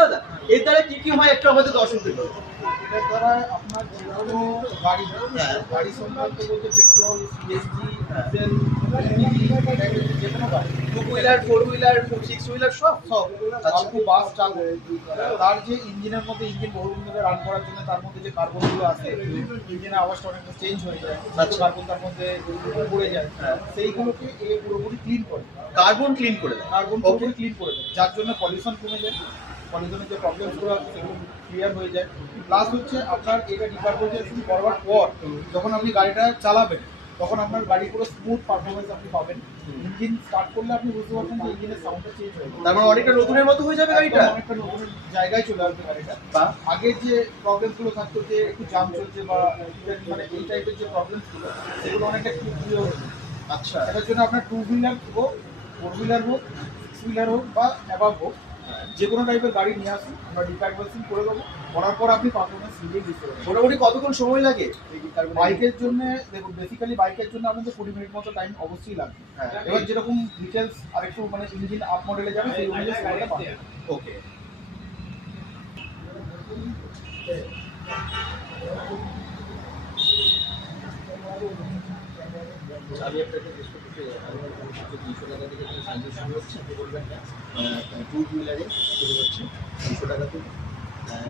দাদা? এর দ্বারা কি হয় একটু আমাদের দর্শকদের বলুন। এটার দ্বারা আপনার যে কোনো গাড়ি গাড়ি সংক্রান্ত বলতে পেট্রোল, সিএনজি, ডিজেল, এলপিজি, যে কোনো গাড়ি, 2 হুইলার, 4 হুইলার, 6 হুইলার সব? সব আপনি বাস ট্রাক, তার যে ইঞ্জিনের মধ্যে ইঞ্জিন বহুদিন ধরে রান করার জন্য তার মধ্যে যে কার্বনগুলো আছে, ইঞ্জিনের আওয়াজটা অনেকটা চেঞ্জ হয়ে যায়, কার্বন তার মধ্যে পড়ে যায়, সেইগুলোকে এ পুরোপুরি ক্লিন করে, কার্বন ক্লিন করে দেয়। কার্বন পুরোপুরি ক্লিন করে দেয়, যার জন্য পলিউশন কমে যায়, পলিউশনের যে প্রবলেমসগুলো আছে সেগুলো ক্লিয়ার হয়ে যায়। প্লাস হচ্ছে আপনার এটা ডিকার্বোনাইজেশন করবার পর যখন আপনি গাড়িটা চালাবেন তখন আপনার গাড়ি পুরো স্মুথ পারফরমেন্স আপনি পাবেন। ইঞ্জিন স্টার্ট করলে আপনি বুঝতে পারছেন যে ইঞ্জিনের সাউন্ডটা চেঞ্জ হয়ে যাবে, তার মানে অনেকটা নতুনের মতো হয়ে যাবে গাড়িটা। অনেকটা নতুন জায়গায় চলে আসবে গাড়িটা। বাহ। আগের যে প্রবলেমসগুলো থাকতো যে একটু জাম চলছে বা মানে এই টাইপের যে প্রবলেমসগুলো সেগুলো অনেকটা ক্লিয়ার হয়ে যাবে। আচ্ছা, এটার জন্য আপনার 2 হুইলার হোক, 4 হুইলার হোক, 6 হুইলার হোক বা অ্যাবাভ হোক, যে কোনো টাইপের গাড়ি নিয়ে আসুন, আমরা ডিকার্বোনেশন করে দেবো, করার পর আপনি পারফরমেন্স নিজেই দিতে পারবেন। মোটামুটি কতক্ষণ সময় লাগে এই ডিকার্বোনেশন? বাইকের জন্য দেখুন, বেসিক্যালি বাইকের জন্য আপনাদের 20 মিনিট মতো টাইম অবশ্যই লাগবে। হ্যাঁ। এবার যেরকম ডিটেলস আরেকটু মানে ইঞ্জিন আপ মডেলে যাবে সেই অনুযায়ী সময়টা পাবেন। ওকে। আমি আপনাকে জিজ্ঞেস করতে চাই, আমি 200 টাকা থেকে সার্ভিস শুরু হচ্ছে, আপনি বলবেন না 2 হুইলারে শুরু হচ্ছে 200 টাকা থেকে